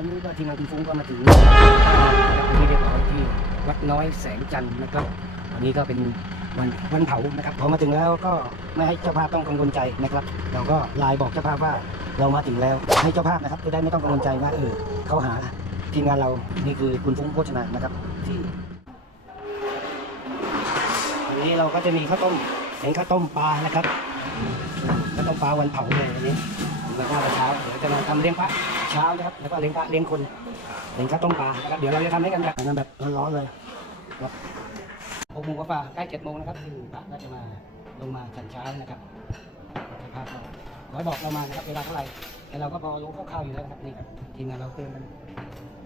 อนนี้ก็ทีมงานคุณฟุ้งก็มาถึงนะครับที่เรียบร้อยที่วัดน้อยแสงจันทร์นะครับวันนี้ก็เป็นวันวันเผานะครับพอมาถึงแล้วก็ไม่ให้เจ้าภาพต้องกังวลใจนะครับ เราก็ไลน์บอกเจ้าภาพว่าเรามาถึงแล้วให้เจ้าภาพนะครับจะได้ไม่ต้องกังวลใจว่าเออเขาหาทีมงานเรานี่คือคุณฟุ้งโภชนานะครับที่วันนี้เราก็จะมีข้าวต้มเป็นข้าวต้มปลานะครับข้าวต้มปลาวันเผาเลยวันนี้ แล้วก็เช้าเดี๋ยวจะมาทำเลี้ยงพระเช้านะครับแล้วก็เลี้ยงพระเลี้ยงคนเลี้ยงข้าวต้มปลานะครับเดี๋ยวเราจะทำให้กันแบบทำแบบร้อนๆเลยครับหกโมงกว่าใกล้เจ็ดโมงนะครับพระก็จะมาลงมาฉันเช้านะครับภาพเราร้อยบอกเรามานะครับเวลาเท่าไหร่แต่เราก็พอรู้คร่าวๆอยู่แล้วนะครับนี่ครับทีมงานเราเตรียมกัน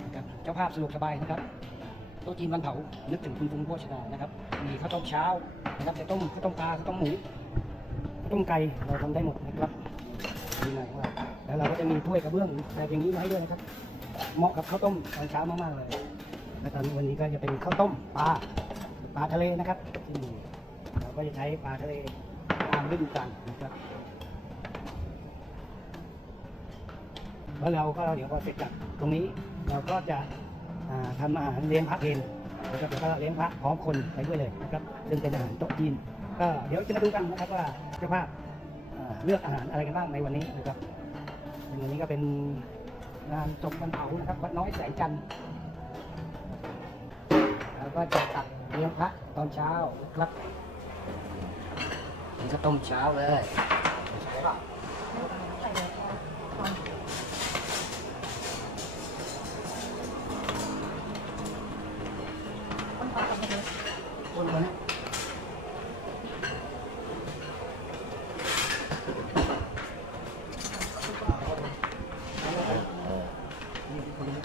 นะครับเจ้าภาพสะดวกสบายนะครับโต๊ะจีนวันเผานึกถึงคุณฟุ้งโภชนานะครับมีข้าวต้มเช้านะครับจะต้มข้าวต้มปลาข้าวต้มหมูข้าวต้มไก่เราทำได้หมดนะครับ ดีมากว่าแล้วเราก็จะมีถ้วยกระเบื้องอะไรอย่างนี้มาให้ด้วยนะครับ เหมาะกับข้าวต้มตอนเช้ามากๆเลย และตอนวันนี้ก็จะเป็นข้าวต้มปลาปลาทะเลนะครับที่เราก็จะใช้ปลาทะเลตามฤดูกาลนะครับแล้วเราก็เดี๋ยวพอเสร็จจากตรงนี้เราก็จะอ่าทำอาหารเลี้ยงพระเพลนะครับแล้วก็เลี้ยงพระพร้อมคนไปด้วยเลยนะครับ ซึ่งเป็นอาหารโต๊ะจีนก็เดี๋ยวจะมาดูกันนะครับว่าเจ้าภาพ เลือกอาหารอะไรกันบ้างในวันนี้นะครับในวันนี้ก็เป็นงานจบวันเผานะครับวัดน้อยแสงจันทร์แล้วก็จะตักเลี้ยงพระตอนเช้าครับนี่ก็ต้มเช้าเลยใช่ป่ะ คนคนนี้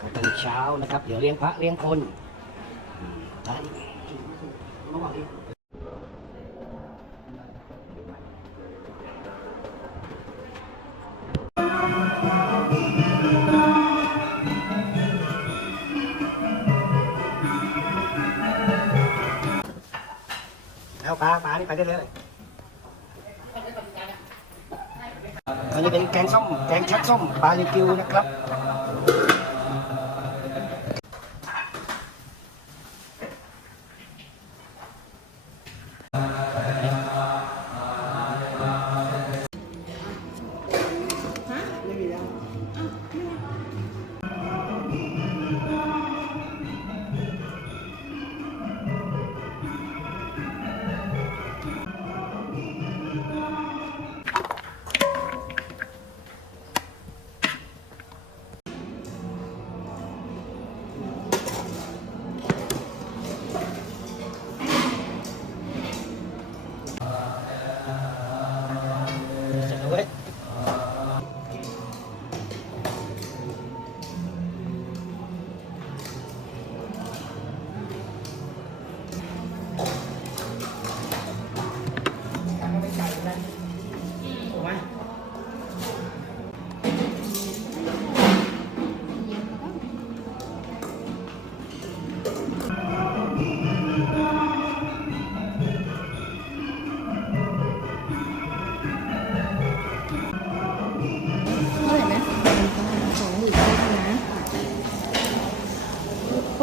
ก็ตอน เช้านะครับ เดี๋ยวเลี้ยงพระเลี้ยงคนอืมไประหว่างนี้แล้วปลาปลานี่ไปได้เลยอันนี้เป็นแกงส้ม แกงชักส้ม ปลาลิกิวนะครับ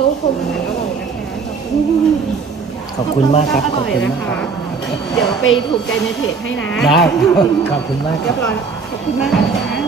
เขาคงอร่อยนะคะขอบคุณขอบคุณมากครับอขอบร่อยคุณนะมากคคะรับเดี๋ยวไปถูกใจในเพจให้นะได้ครับขอบคุณมากคเรีรัยบบ ร้อยขอบคุณมากนะคะ